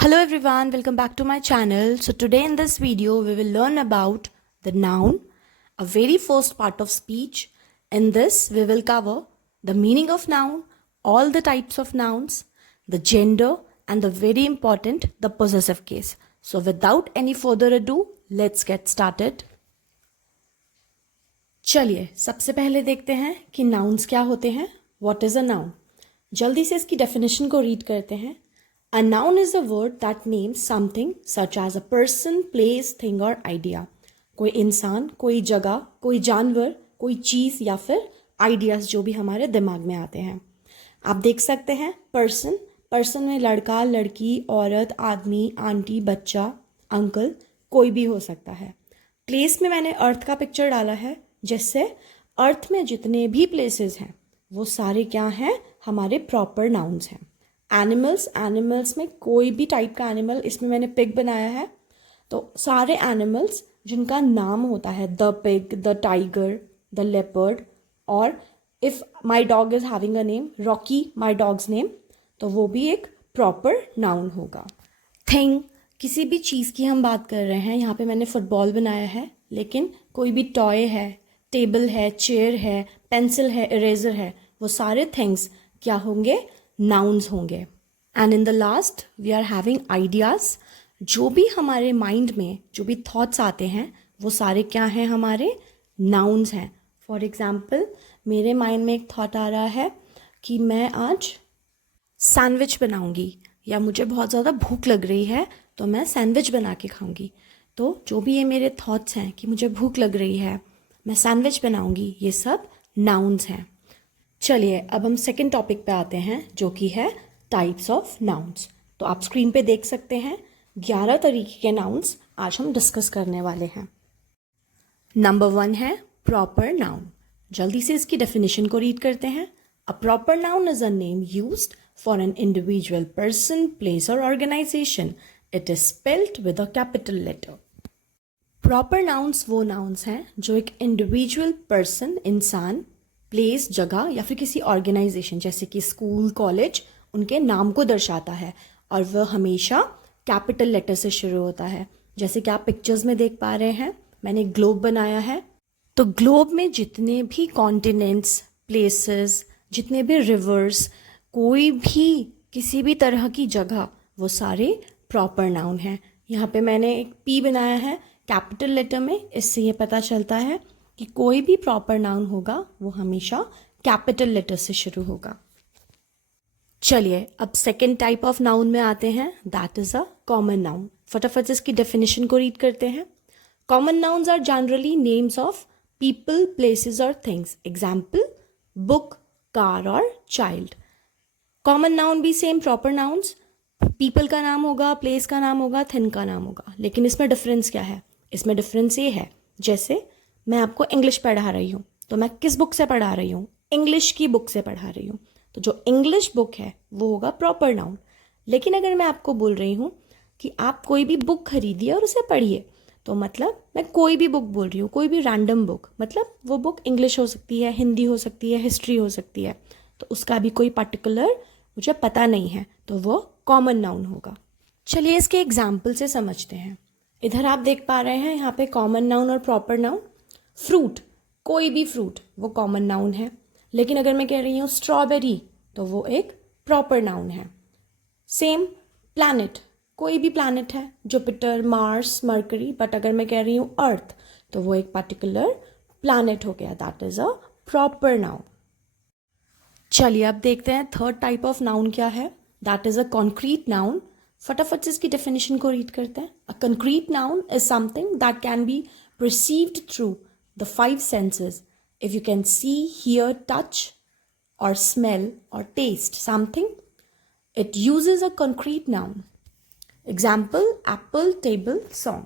Hello everyone, welcome back to my channel. So today in this video we will learn about the noun, a very first part of speech. In this we will cover the meaning of noun, all the types of nouns, the gender and the very important the possessive case. So without any further ado, let's get started. चलिए सबसे पहले देखते हैं कि nouns क्या होते हैं. What is a noun? जल्दी से इसकी definition को read करते हैं. A noun is a word that names something such as a person, place, thing or idea. कोई इंसान, कोई जगह, कोई जानवर, कोई चीज़ या फिर आइडियाज़ जो भी हमारे दिमाग में आते हैं. आप देख सकते हैं पर्सन में लड़का, लड़की, औरत, आदमी, आंटी, बच्चा, अंकल कोई भी हो सकता है. प्लेस में मैंने अर्थ का पिक्चर डाला है, जिससे अर्थ में जितने भी प्लेसेस हैं वो सारे क्या हैं, हमारे प्रॉपर नाउन्स हैं. एनिमल्स में कोई भी टाइप का एनिमल, इसमें मैंने पिग बनाया है, तो सारे एनिमल्स जिनका नाम होता है, the pig, the tiger, the leopard, और if my dog is having a name, Rocky my dog's name, तो वो भी एक प्रॉपर नाउन होगा. थिंग, किसी भी चीज़ की हम बात कर रहे हैं, यहाँ पे मैंने फुटबॉल बनाया है, लेकिन कोई भी टॉय है, टेबल है, चेयर है, पेंसिल है, इरेजर है, वो सारे थिंग्स क्या होंगे, नाउन्स होंगे. And in the last we are having ideas. जो भी हमारे माइंड में जो भी थॉट्स आते हैं वो सारे क्या हैं, हमारे नाउन्स हैं. फॉर एग्जाम्पल मेरे माइंड में एक थॉट आ रहा है कि मैं आज सैंडविच बनाऊंगी, या मुझे बहुत ज़्यादा भूख लग रही है तो मैं सैंडविच बना के खाऊंगी. तो जो भी ये मेरे थॉट्स हैं कि मुझे भूख लग रही है, मैं सैंडविच बनाऊंगी, ये सब नाउन्स हैं. चलिए अब हम सेकंड टॉपिक पे आते हैं, जो कि है टाइप्स ऑफ नाउन्स. तो आप स्क्रीन पे देख सकते हैं 11 तरीके के नाउन्स आज हम डिस्कस करने वाले हैं. नंबर 1 है प्रॉपर नाउन. जल्दी से इसकी डेफिनेशन को रीड करते हैं. A proper noun is a name used for an individual person, place और organisation. It is spelled with a capital letter. Proper nouns वो नाउन्स हैं जो एक इंडिविजुअल पर्सन, इंसान, प्लेस, जगह या फिर किसी ऑर्गेनाइजेशन जैसे कि स्कूल, कॉलेज, उनके नाम को दर्शाता है, और वह हमेशा कैपिटल लेटर से शुरू होता है. जैसे कि आप पिक्चर्स में देख पा रहे हैं, मैंने एक ग्लोब बनाया है, तो ग्लोब में जितने भी कॉन्टिनेंट्स, प्लेसेस, जितने भी रिवर्स, कोई भी किसी भी तरह की जगह, वो सारे प्रॉपर नाउन हैं. यहाँ पे मैंने एक पी बनाया है कैपिटल लेटर में, इससे ये पता चलता है कि कोई भी प्रॉपर नाउन होगा वो हमेशा कैपिटल लेटर से शुरू होगा. चलिए अब सेकेंड टाइप ऑफ नाउन में आते हैं, that is a common noun. फटाफट से इसकी डेफिनेशन को रीड करते हैं. Common nouns are generally names of people, places और थिंग्स. एग्जाम्पल बुक, कार और चाइल्ड. कॉमन नाउन भी सेम प्रॉपर नाउन्स, पीपल का नाम होगा, प्लेस का नाम होगा, थिंग का नाम होगा. लेकिन इसमें डिफरेंस क्या है? इसमें डिफरेंस ये है, जैसे मैं आपको इंग्लिश पढ़ा रही हूँ, तो मैं किस बुक से पढ़ा रही हूँ? इंग्लिश की बुक से पढ़ा रही हूँ, तो जो इंग्लिश बुक है वो होगा प्रॉपर नाउन. लेकिन अगर मैं आपको बोल रही हूँ कि आप कोई भी बुक खरीदिए और उसे पढ़िए, तो मतलब मैं कोई भी बुक बोल रही हूँ, कोई भी रैंडम बुक, मतलब वो बुक इंग्लिश हो सकती है, हिंदी हो सकती है, हिस्ट्री हो सकती है, तो उसका भी कोई पर्टिकुलर मुझे पता नहीं है, तो वो कॉमन नाउन होगा. चलिए इसके एग्जाम्पल से समझते हैं. इधर आप देख पा रहे हैं यहाँ पे कॉमन नाउन और प्रॉपर नाउन. फ्रूट, कोई भी फ्रूट, वो कॉमन नाउन है. लेकिन अगर मैं कह रही हूँ स्ट्रॉबेरी, तो वो एक प्रॉपर नाउन है. सेम प्लैनेट, कोई भी प्लैनेट है, जुपिटर, मार्स, मरकरी, बट अगर मैं कह रही हूँ अर्थ, तो वो एक पर्टिकुलर प्लैनेट हो गया, that is a proper noun. चलिए अब देखते हैं थर्ड टाइप ऑफ नाउन क्या है, that is a concrete noun. फटाफट से इसकी डेफिनेशन को रीड करते हैं. A concrete noun is something that can be perceived through the 5 senses. If you can see, hear, touch or smell or taste something, it uses a concrete noun. Example, apple, table, song.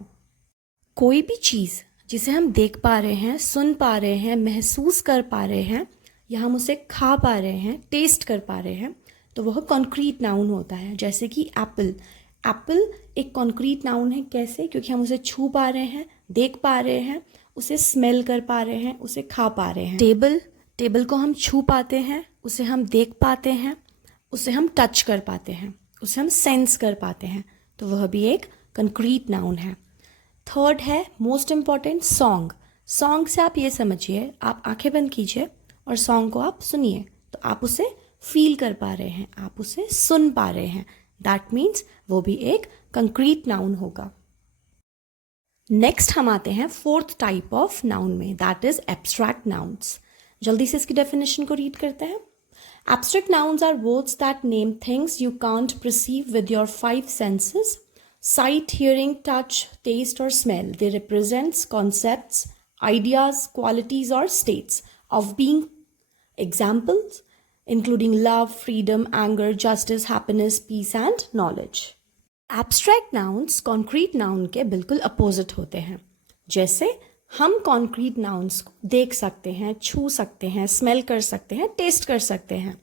कोई भी चीज़ जिसे हम देख पा रहे हैं, सुन पा रहे हैं, महसूस कर पा रहे हैं, या हम उसे खा पा रहे हैं, टेस्ट कर पा रहे हैं, तो वह कॉन्क्रीट नाउन होता है. जैसे कि एप्पल, एप्पल एक कॉन्क्रीट नाउन है. कैसे? क्योंकि हम उसे छू पा रहे हैं, देख पा रहे हैं, उसे स्मेल कर पा रहे हैं, उसे खा पा रहे हैं. टेबल, टेबल को हम छू पाते हैं, उसे हम देख पाते हैं, उसे हम टच कर पाते हैं, उसे हम सेंस कर पाते हैं, तो वह भी एक कंक्रीट नाउन है। थर्ड है मोस्ट इम्पॉर्टेंट सॉन्ग। सॉन्ग से आप ये समझिए, आप आंखें बंद कीजिए और सॉन्ग को आप सुनिए, तो आप उसे फील कर पा रहे हैं, आप उसे सुन पा रहे हैं। दैट मीन्स वो भी एक कंक्रीट नाउन होगा। नेक्स्ट हम आते हैं फोर्थ टाइप ऑफ नाउन में, दैट इज एब्स्ट्रैक्ट नाउन्स। जल्दी से इसकी डेफिनेशन को रीड करते हैं। Abstract nouns are words that name things you can't perceive with your 5 senses: sight, hearing, touch, taste or smell. They represents concepts, ideas, qualities or states of being. Examples including love, freedom, anger, justice, happiness, peace and knowledge. Abstract nouns concrete noun के बिल्कुल opposite होते हैं। जैसे हम concrete nouns को देख सकते हैं, छू सकते हैं, स्मेल कर सकते हैं, टेस्ट कर सकते हैं,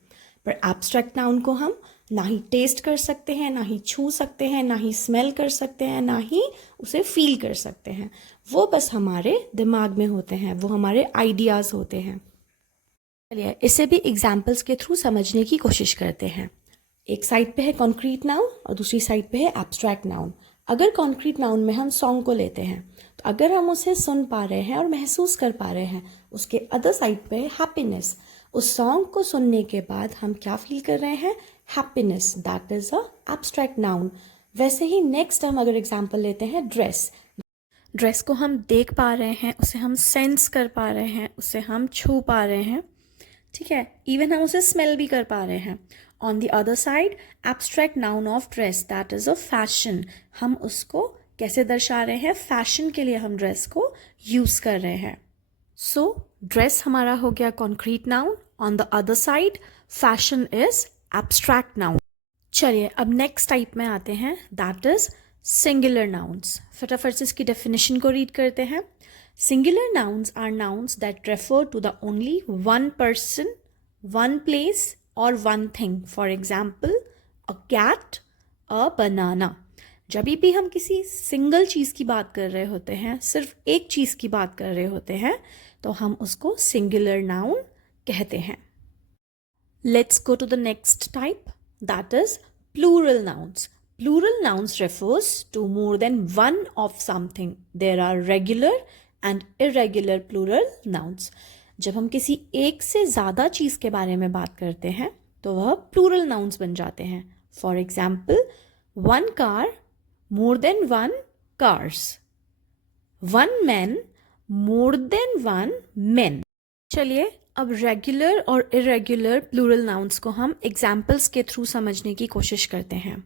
पर abstract noun को हम ना ही टेस्ट कर सकते हैं, ना ही छू सकते हैं, ना ही स्मेल कर सकते हैं, ना ही उसे फील कर सकते हैं। वो बस हमारे दिमाग में होते हैं, वो हमारे आइडियाज़ होते हैं। चलिए इसे भी एग्जाम्पल्स के थ्रू समझने की कोशिश करते हैं। एक साइड पे है कॉन्क्रीट नाउन और दूसरी साइड पे है एब्स्ट्रैक्ट नाउन। अगर कॉन्क्रीट नाउन में हम सॉन्ग को लेते हैं, तो अगर हम उसे सुन पा रहे हैं और महसूस कर पा रहे हैं, उसके अदर साइड पे है हैप्पीनेस। उस सॉन्ग को सुनने के बाद हम क्या फील कर रहे हैं? Happiness. That is a abstract noun. वैसे ही नेक्स्ट हम अगर एग्जाम्पल लेते हैं ड्रेस। ड्रेस को हम देख पा रहे हैं, उसे हम सेंस कर पा रहे हैं, उसे हम छू पा रहे हैं, ठीक है, इवन हम उसे स्मेल भी कर पा रहे हैं। On the other side abstract noun of dress, that is a fashion. हम उसको कैसे दर्शा रहे हैं? फैशन के लिए हम ड्रेस को यूज कर रहे हैं। सो ड्रेस हमारा हो गया concrete noun, on the other side fashion is abstract noun. चलिए अब नेक्स्ट टाइप में आते हैं, दैट इज सिंगुलर नाउन्स। फटाफट से इसकी डेफिनेशन को रीड करते हैं। Singular nouns are nouns that refer to the only one person, one place or one thing. For example, a cat, a banana. जब भी हम किसी सिंगल चीज़ की बात कर रहे होते हैं, सिर्फ एक चीज़ की बात कर रहे होते हैं, तो हम उसको सिंगुलर नाउन कहते हैं। Let's go to the next type, that is plural nouns. Plural nouns refers to more than one of something. There are regular and irregular plural nouns. जब हम किसी एक से ज़्यादा चीज़ के बारे में बात करते हैं, तो वह plural nouns बन जाते हैं। For example, one car, more than one cars. One man, more than one men. चलिए अब रेगुलर और इरेगुलर प्लूरल नाउन्स को हम एग्जाम्पल्स के थ्रू समझने की कोशिश करते हैं।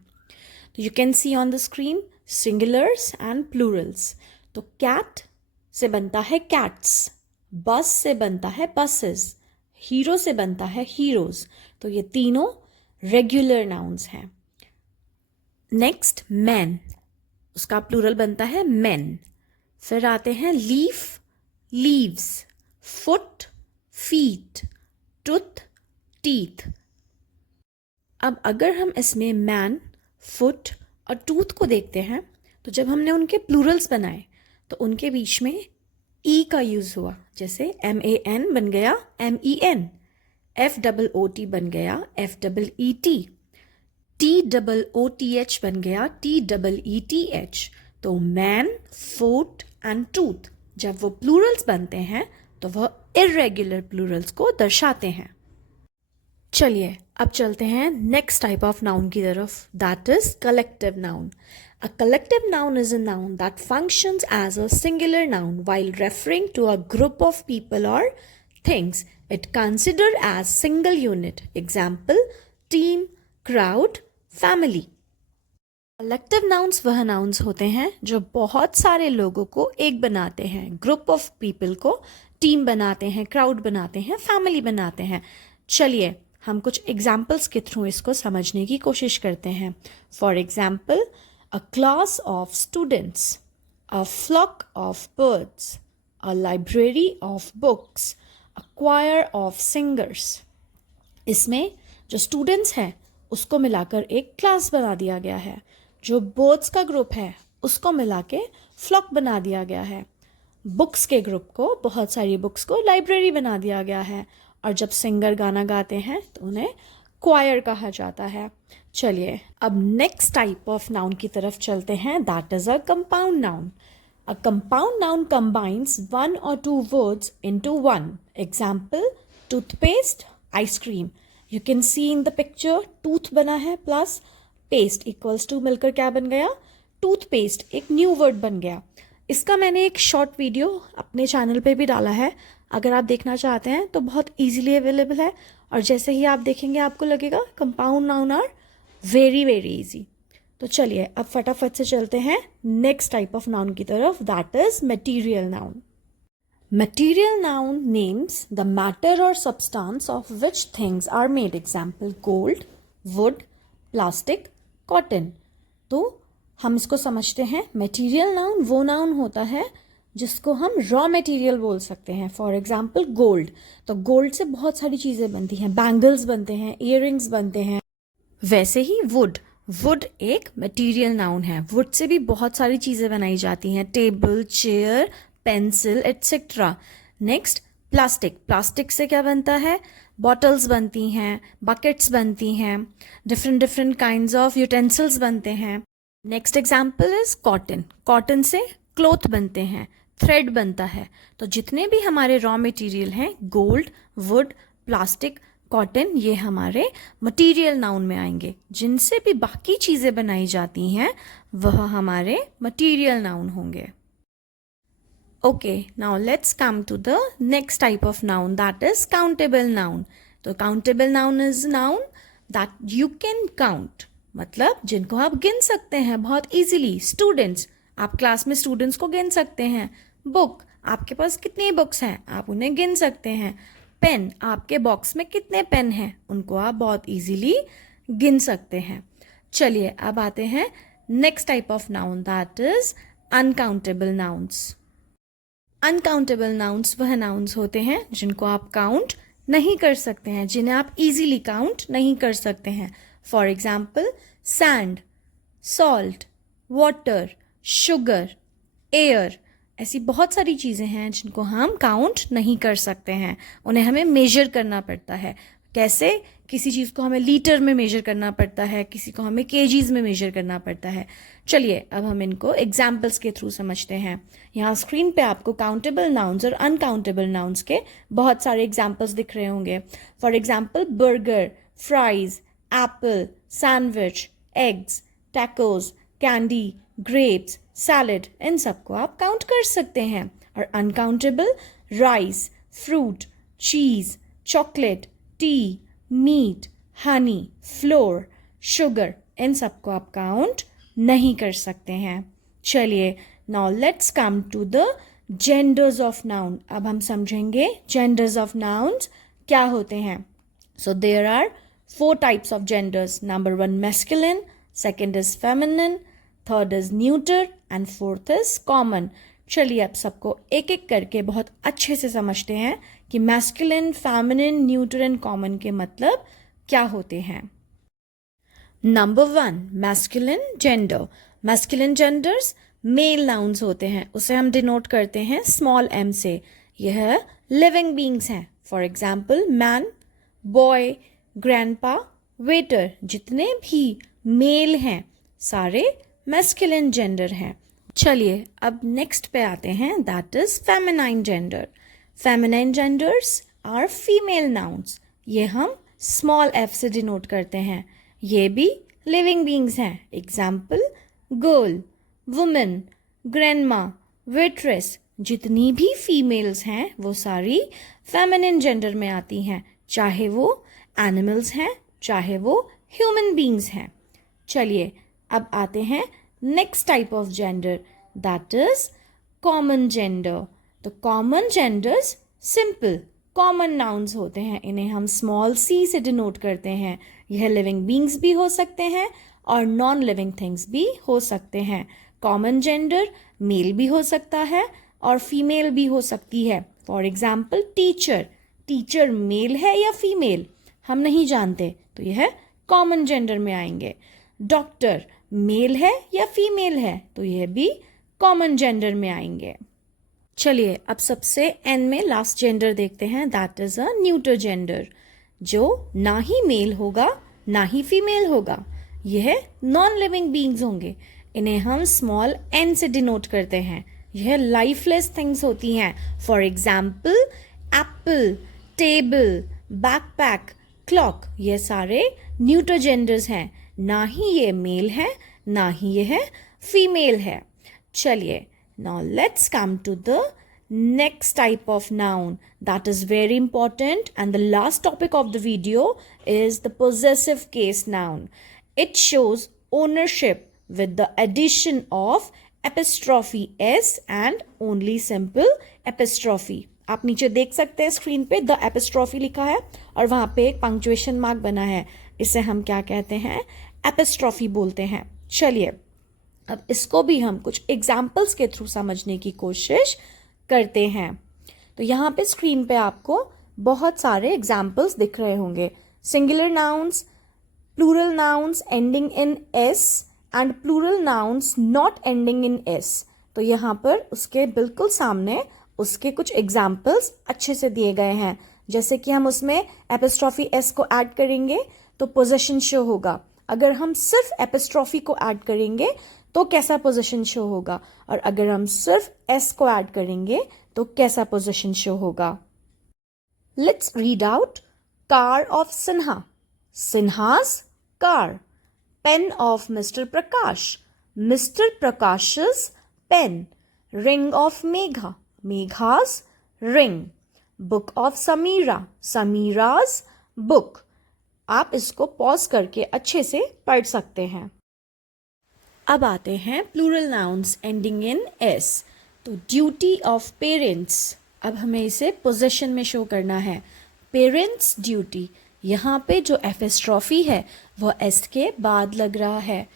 तो you can see on the screen singulars and Plurals. तो कैट से बनता है कैट्स, बस से बनता है बसेस, हीरो से बनता है हीरोज। तो ये तीनों रेगुलर नाउन्स हैं। नेक्स्ट मैन, उसका प्लूरल बनता है मेन। फिर आते हैं leaf, leaves, foot, feet, tooth, teeth. अब अगर हम इसमें मैन, फुट और टूथ को देखते हैं, तो जब हमने उनके प्लूरल्स बनाए तो उनके बीच में ई का यूज हुआ। जैसे MAN बन गया MEN, FOOT बन गया FEET, TOOTH बन गया TEETH। तो मैन, फुट एंड टूथ जब वो प्लूरल्स बनते हैं तो वह इरेगुलर प्लूरल्स को दर्शाते हैं। चलिए अब चलते हैं नेक्स्ट टाइप ऑफ नाउन की तरफ, that is collective noun. A collective noun is a noun that functions as a singular noun while referring to a group of people or things it considered as single unit. Example, team, crowd, family. Collective nouns वह nouns होते हैं जो बहुत सारे लोगों को एक बनाते हैं, ग्रुप ऑफ पीपल को टीम बनाते हैं, क्राउड बनाते हैं, फैमिली बनाते हैं। चलिए हम कुछ एग्जाम्पल्स के थ्रू इसको समझने की कोशिश करते हैं। For example, a class of students, a flock of birds, a library of books, a choir of singers. इसमें जो स्टूडेंट्स हैं उसको मिलाकर एक क्लास बना दिया गया है, जो बर्ड्स का ग्रुप है उसको मिला के फ्लॉक बना दिया गया है, बुक्स के ग्रुप को, बहुत सारी बुक्स को लाइब्रेरी बना दिया गया है, और जब सिंगर गाना गाते हैं तो उन्हें क्वायर कहा जाता है। चलिए अब नेक्स्ट टाइप ऑफ नाउन की तरफ चलते हैं, that is a compound noun. A compound noun combines one or two words into one. Example, toothpaste, ice cream. You can see in the picture, tooth बना है plus paste equals to मिलकर क्या बन गया? Toothpaste एक new word बन गया. इसका मैंने एक शॉर्ट वीडियो अपने चैनल पे भी डाला है. अगर आप देखना चाहते हैं तो बहुत ईजिली अवेलेबल है, और जैसे ही आप देखेंगे आपको लगेगा compound noun are very very easy. तो चलिए अब फटाफट से चलते हैं नेक्स्ट टाइप ऑफ नाउन की तरफ, that is material noun. Material noun names the matter और substance of which things are made. Example, gold, wood, plastic, cotton. तो हम इसको समझते हैं. मटीरियल नाउन वो नाउन होता है जिसको हम रॉ मटेरियल बोल सकते हैं. फॉर एग्जाम्पल गोल्ड, तो गोल्ड से बहुत सारी चीज़ें बनती हैं, बैंगल्स बनते हैं, इयररिंग्स बनते हैं. वैसे ही वुड एक मटेरियल नाउन है. वुड से भी बहुत सारी चीज़ें बनाई जाती हैं, table, chair, pencil etcetera. Next, plastic से क्या बनता है? बॉटल्स बनती हैं, बकेट्स बनती हैं, डिफरेंट काइंड्स ऑफ यूटेंसिल्स बनते हैं. नेक्स्ट एग्जाम्पल इज कॉटन से क्लोथ बनते हैं, थ्रेड बनता है. तो जितने भी हमारे रॉ मटेरियल हैं, गोल्ड, वुड, प्लास्टिक, कॉटन, ये हमारे मटेरियल नाउन में आएंगे. जिनसे भी बाकी चीज़ें बनाई जाती हैं वह हमारे मटेरियल नाउन होंगे. Okay, now let's come to the next type of noun, that is countable noun. तो countable noun is noun that you can count, मतलब जिनको आप गिन सकते हैं बहुत इजीली. स्टूडेंट्स, आप क्लास में स्टूडेंट्स को गिन सकते हैं. बुक, आपके पास कितनी बुक्स हैं आप उन्हें गिन सकते हैं. पेन, आपके बॉक्स में कितने पेन हैं उनको आप बहुत इजीली गिन सकते हैं. चलिए अब आते हैं next type of noun, that is uncountable nouns. Uncountable nouns वह नाउन्स होते हैं जिनको आप काउंट नहीं कर सकते हैं, जिन्हें आप इजीली काउंट नहीं कर सकते हैं. For example, sand, salt, water, sugar, air. ऐसी बहुत सारी चीज़ें हैं जिनको हम काउंट नहीं कर सकते हैं, उन्हें हमें मेजर करना पड़ता है. कैसे? किसी चीज़ को हमें लीटर में मेजर करना पड़ता है, किसी को हमें केजीज में मेजर करना पड़ता है. चलिए अब हम इनको एग्जाम्पल्स के थ्रू समझते हैं. यहाँ स्क्रीन पे आपको काउंटेबल नाउन्स और अनकाउंटेबल नाउन्स के बहुत सारे एग्जाम्पल्स दिख रहे होंगे. For example, burger, fries, apple, sandwich, eggs, tacos, candy, grapes, salad, इन सबको आप काउंट कर सकते हैं. और uncountable, rice, fruit, cheese, chocolate, tea, meat, honey, flour, sugar, इन सबको आप काउंट नहीं कर सकते हैं. चलिए now let's come to the genders of noun. अब हम समझेंगे जेंडर्स ऑफ नाउन्स क्या होते हैं. So there are 4 types of genders. Number 1 masculine, second is feminine, third is neuter and fourth is common. चलिए अब सबको एक एक करके बहुत अच्छे से समझते हैं कि masculine, feminine, neuter and common के मतलब क्या होते हैं. Number 1, masculine gender. Masculine genders male nouns होते हैं, उसे हम डिनोट करते हैं स्मॉल m से. यह लिविंग बींग्स हैं. For example, man, boy, grandpa, waiter, जितने भी मेल हैं सारे मैस्कुलिन जेंडर हैं. चलिए अब नेक्स्ट पे आते हैं, that is feminine gender. Feminine genders are female nouns. ये हम स्मॉल f से डिनोट करते हैं. ये भी लिविंग बींग्स हैं. Example, girl, women, grandma, waitress, जितनी भी फीमेल्स हैं वो सारी फेमिनिन जेंडर में आती हैं, चाहे वो एनिमल्स हैं चाहे वो ह्यूमन बींग्स हैं. चलिए अब आते हैं next type of gender, that is common gender. तो common genders simple common nouns होते हैं. इन्हें हम स्मॉल c से डिनोट करते हैं. यह लिविंग बींग्स भी हो सकते हैं और नॉन लिविंग थिंग्स भी हो सकते हैं. कॉमन जेंडर मेल भी हो सकता है और फीमेल भी हो सकती है. For example, teacher. Teacher mail है या फीमेल हम नहीं जानते, तो यह कॉमन जेंडर में आएंगे. डॉक्टर मेल है या फीमेल है, तो यह भी कॉमन जेंडर में आएंगे. चलिए अब सबसे एन में लास्ट जेंडर देखते हैं, that is a neuter gender, जो ना ही मेल होगा ना ही फीमेल होगा. यह नॉन लिविंग बींग्स होंगे, इन्हें हम स्मॉल n से डिनोट करते हैं। यह लाइफलेस थिंग्स होती हैं। For example Apple, table, backpack, clock, ये सारे न्यूटर जेंडर्स हैं, ना ही ये मेल है ना ही यह फीमेल है। चलिए, now let's come to the next type of noun that is very important, and the last topic of the video is the possessive case noun. It shows ownership with the addition of apostrophe s and only simple apostrophe. आप नीचे देख सकते हैं screen पे the epistrophe लिखा है और वहां पे एक पंक्चुएशन मार्क बना है। इसे हम क्या कहते हैं? एपिस्ट्रॉफी बोलते हैं। चलिए, अब इसको भी हम कुछ एग्जाम्पल्स के थ्रू समझने की कोशिश करते हैं। तो यहाँ पे स्क्रीन पे आपको बहुत सारे एग्जाम्पल्स दिख रहे होंगे। Singular nouns, plural nouns ending in S and plural nouns not ending in S. तो यहाँ पर उसके बिल्कुल सामने उसके कुछ एग्जाम्पल्स अच्छे से दिए गए हैं। जैसे कि हम उसमें एपिस्ट्रॉफी एस को ऐड करेंगे तो पोजेशन शो होगा। अगर हम सिर्फ एपिस्ट्रॉफी को ऐड करेंगे तो कैसा पोजीशन शो होगा, और अगर हम सिर्फ एस को ऐड करेंगे तो कैसा पोजीशन शो होगा। Let's read out car of Sinha, Sinha's car. Pen of mister Prakash, mister Prakash's pen. Ring of Megha, Megha's ring. Book of Samira, Samira's book. आप इसको पॉज करके अच्छे से पढ़ सकते हैं। अब आते हैं plural nouns ending in S. तो ड्यूटी ऑफ पेरेंट्स, अब हमें इसे पोजेशन में शो करना है। पेरेंट्स ड्यूटी, यहाँ पे जो एपिस्ट्रॉफी है वो एस के बाद लग रहा है।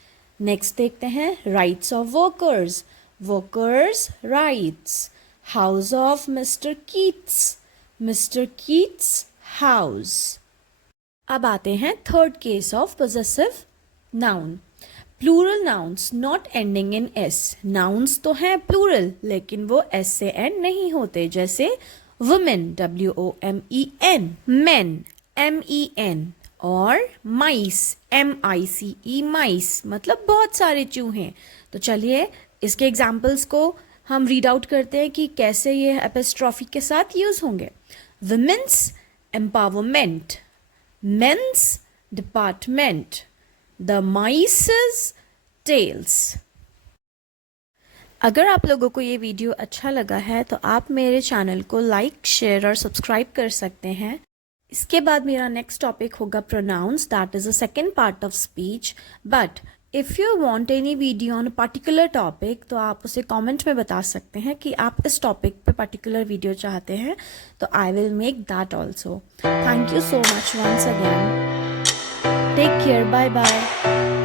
नेक्स्ट देखते हैं rights of workers, workers rights. House of mister Keats, mister Keats house. अब आते हैं third case of possessive noun. Plural nouns not ending in S. Nouns तो हैं प्लूरल लेकिन वो एस से एंड नहीं होते, जैसे वुमेन WOMEN, मेन MEN, और माइस MICE, माइस मतलब बहुत सारे चूहे। तो चलिए इसके एग्जाम्पल्स को हम रीड आउट करते हैं कि कैसे ये एपिस्ट्रॉफी के साथ यूज होंगे। Women's empowerment, men's department, The mice's tails। अगर आप लोगों को ये वीडियो अच्छा लगा है तो आप मेरे चैनल को लाइक, शेयर और सब्सक्राइब कर सकते हैं। इसके बाद मेरा नेक्स्ट टॉपिक होगा pronouns, that is a second part of speech. But if you want any video on a particular topic तो आप उसे कमेंट में बता सकते हैं कि आप इस टॉपिक पे पर्टिकुलर वीडियो चाहते हैं, तो I will make that also. Thank you so much once again. Take care. Bye bye.